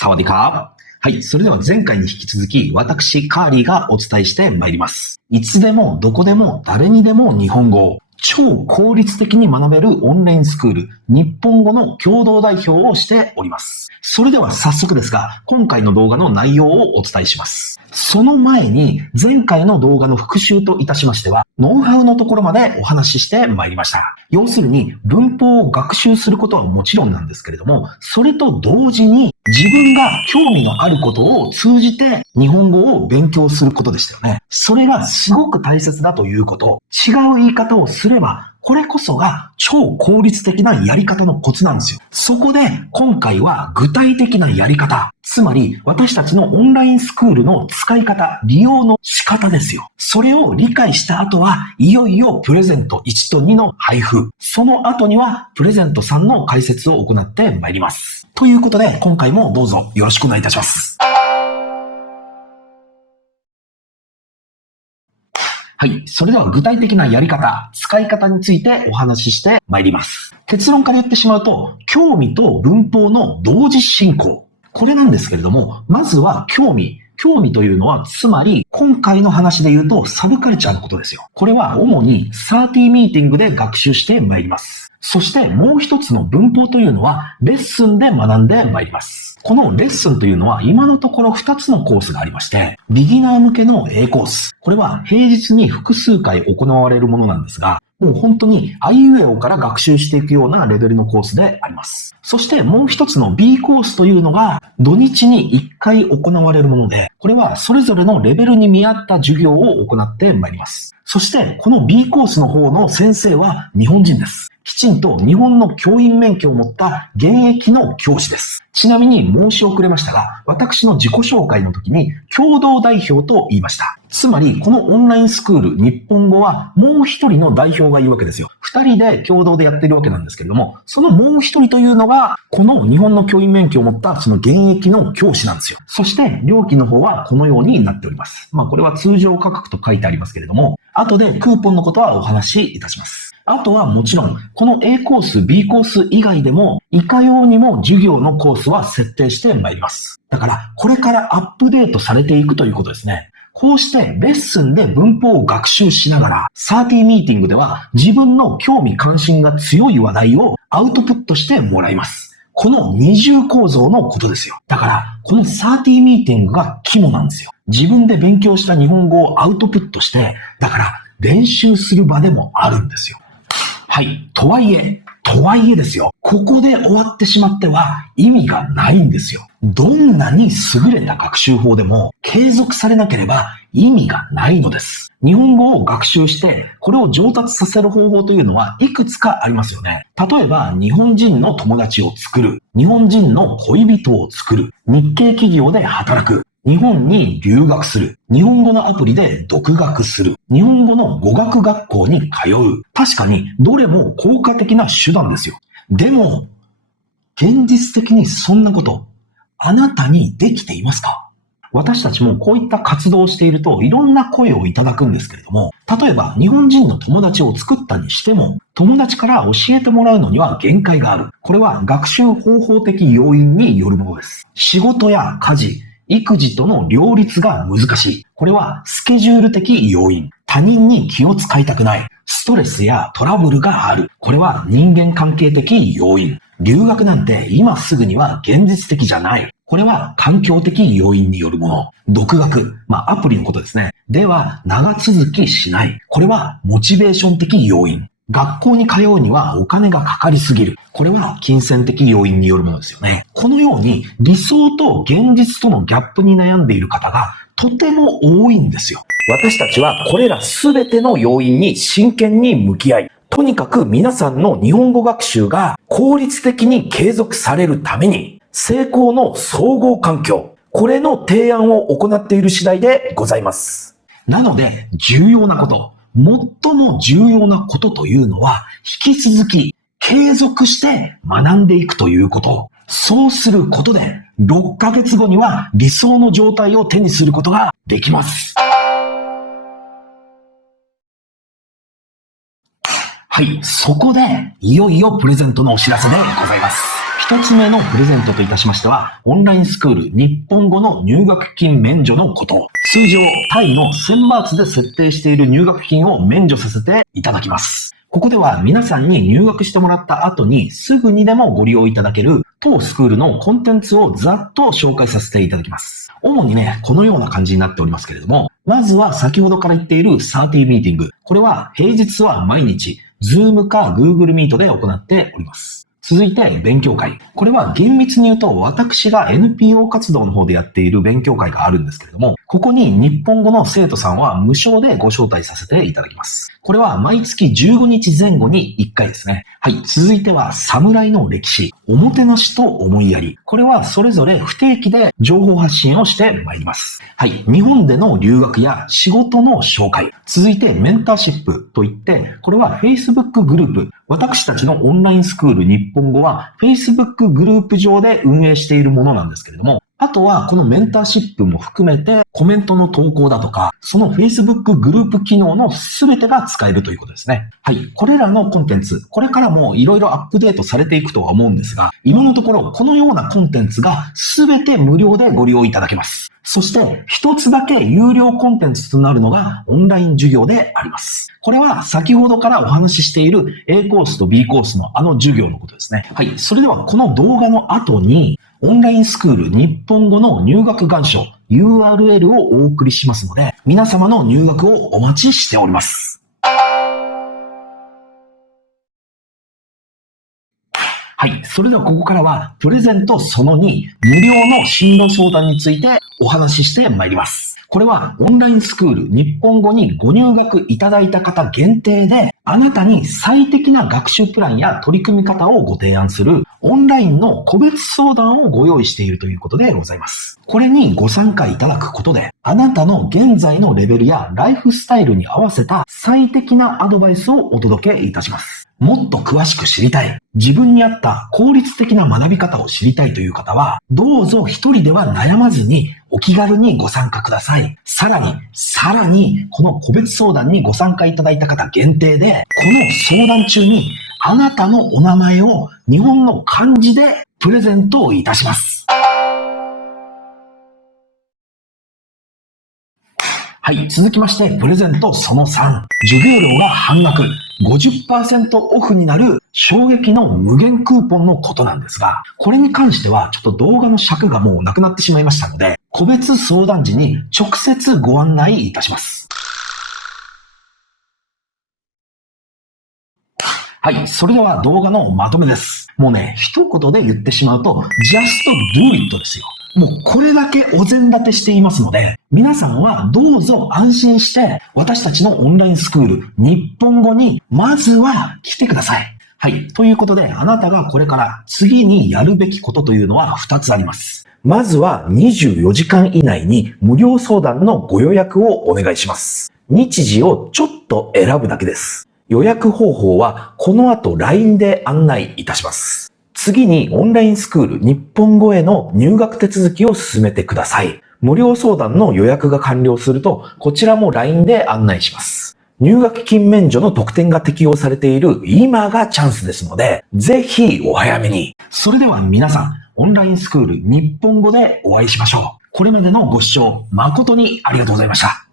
サワディカー。はい。それでは前回に引き続き、私、カーリーがお伝えしてまいります。いつでも、どこでも、誰にでも日本語を超効率的に学べるオンラインスクール、日本語の共同代表をしております。それでは早速ですが、今回の動画の内容をお伝えします。その前に、前回の動画の復習といたしましては、ノウハウのところまでお話ししてまいりました。要するに、文法を学習することはもちろんなんですけれども、それと同時に、自分が興味のあることを通じて日本語を勉強することでしたよね。それがすごく大切だということ。違う言い方をすれば、これこそが超効率的なやり方のコツなんですよ。そこで今回は具体的なやり方、つまり私たちのオンラインスクールの使い方、利用の仕方ですよ。それを理解した後はいよいよプレゼント1と2の配布。その後にはプレゼント3の解説を行ってまいります。ということで今回もどうぞよろしくお願いいたします。はい。それでは具体的なやり方、使い方についてお話ししてまいります。結論から言ってしまうと、興味と文法の同時進行。これなんですけれども、まずは興味。興味というのは、つまり、今回の話で言うと、サブカルチャーのことですよ。これは主に30ミーティングで学習してまいります。そしてもう一つの文法というのは、レッスンで学んでまいります。このレッスンというのは、今のところ2つのコースがありまして、ビギナー向けの A コース。これは平日に複数回行われるものなんですが、もう本当にあいうえおから学習していくようなレベルのコースであります。そしてもう一つの B コースというのが土日に1回行われるもので、これはそれぞれのレベルに見合った授業を行ってまいります。そしてこの B コースの方の先生は日本人です。きちんと日本の教員免許を持った現役の教師です。ちなみに申し遅れましたが、私の自己紹介の時に共同代表と言いました。つまり、このオンラインスクール日本語はもう一人の代表がいるわけですよ。二人で共同でやってるわけなんですけれども、そのもう一人というのが、この日本の教員免許を持ったその現役の教師なんですよ。そして、料金の方はこのようになっております。これは通常価格と書いてありますけれども、後でクーポンのことはお話しいたします。あとはもちろん、この A コース、B コース以外でも、いかようにも授業のコースは設定してまいります。だから、これからアップデートされていくということですね。こうしてレッスンで文法を学習しながら、30ミーティングでは自分の興味関心が強い話題をアウトプットしてもらいます。この二重構造のことですよ。だから、この30ミーティングが肝なんですよ。自分で勉強した日本語をアウトプットして、だから練習する場でもあるんですよ。はい。とはいえですよ。ここで終わってしまっては意味がないんですよ。どんなに優れた学習法でも継続されなければ意味がないのです。日本語を学習して、これを上達させる方法というのはいくつかありますよね。例えば、日本人の友達を作る。日本人の恋人を作る。日系企業で働く。日本に留学する。日本語のアプリで独学する。日本語の語学学校に通う。確かにどれも効果的な手段ですよ。でも、現実的にそんなこと、あなたにできていますか？私たちもこういった活動をしているといろんな声をいただくんですけれども、例えば日本人の友達を作ったにしても、友達から教えてもらうのには限界がある。これは学習方法的要因によるものです。仕事や家事、育児との両立が難しい。これはスケジュール的要因。他人に気を使いたくない。ストレスやトラブルがある。これは人間関係的要因。留学なんて今すぐには現実的じゃない。これは環境的要因によるもの。独学。アプリのことですね。では長続きしない。これはモチベーション的要因。学校に通うにはお金がかかりすぎる。これは金銭的要因によるものですよね。このように理想と現実とのギャップに悩んでいる方がとても多いんですよ。私たちはこれらすべての要因に真剣に向き合い、とにかく皆さんの日本語学習が効率的に継続されるために、成功の総合環境、これの提案を行っている次第でございます。なので、重要なこと、最も重要なことというのは、引き続き継続して学んでいくということ。そうすることで、6ヶ月後には理想の状態を手にすることができます。ははい、そこで、いよいよプレゼントのお知らせでございます。一つ目のプレゼントといたしましては、オンラインスクール日本語の入学金免除のこと。通常、タイの1000バーツで設定している入学金を免除させていただきます。ここでは皆さんに入学してもらった後にすぐにでもご利用いただける当スクールのコンテンツをざっと紹介させていただきます。主にね、このような感じになっておりますけれども、まずは先ほどから言っている30ミーティング。これは平日は毎日、Zoom か Google Meet で行っております。続いて、勉強会。これは厳密に言うと、私が NPO 活動の方でやっている勉強会があるんですけれども、ここに日本語の生徒さんは無償でご招待させていただきます。これは毎月15日前後に1回ですね。はい。続いては、侍の歴史。おもてなしと思いやり。これはそれぞれ不定期で情報発信をしてまいります。はい。日本での留学や仕事の紹介。続いて、メンターシップといって、これは Facebook グループ。私たちのオンラインスクール日本語は Facebook グループ上で運営しているものなんですけれども、あとはこのメンターシップも含めてコメントの投稿だとか、その Facebook グループ機能の全てが使えるということですね。はい。これらのコンテンツ、これからもいろいろアップデートされていくとは思うんですが、今のところこのようなコンテンツが全て無料でご利用いただけます。そして一つだけ有料コンテンツとなるのがオンライン授業であります。これは先ほどからお話ししている A コースと B コースの授業のことですね。はい。それではこの動画の後にオンラインスクール日本語の入学願書 URL をお送りしますので、皆様の入学をお待ちしております。はい。それではここからは、プレゼントその2、無料の進路相談についてお話ししてまいります。これはオンラインスクール日本語にご入学いただいた方限定で、あなたに最適な学習プランや取り組み方をご提案するオンラインの個別相談をご用意しているということでございます。これにご参加いただくことで、あなたの現在のレベルやライフスタイルに合わせた最適なアドバイスをお届けいたします。もっと詳しく知りたい、自分に合った効率的な学び方を知りたいという方は、どうぞ一人では悩まずにお気軽にご参加ください。さらに、この個別相談にご参加いただいた方限定で、この相談中にあなたのお名前を日本の漢字でプレゼントをいたします。はい、続きまして、プレゼントその3。授業料が半額、50% オフになる衝撃の無限クーポンのことなんですが、これに関してはちょっと動画の尺がもうなくなってしまいましたので、個別相談時に直接ご案内いたします。はい、それでは動画のまとめです。もうね、一言で言ってしまうと、just do it ですよ。もうこれだけお膳立てしていますので、皆さんはどうぞ安心して私たちのオンラインスクール日本語にまずは来てください。はい。ということで、あなたがこれから次にやるべきことというのは2つあります。まずは24時間以内に無料相談のご予約をお願いします。日時をちょっと選ぶだけです。予約方法はこの後 LINE で案内いたします。次にオンラインスクール日本語への入学手続きを進めてください。無料相談の予約が完了すると、こちらも LINE で案内します。入学金免除の特典が適用されている今がチャンスですので、ぜひお早めに。それでは皆さん、オンラインスクール日本語でお会いしましょう。これまでのご視聴誠にありがとうございました。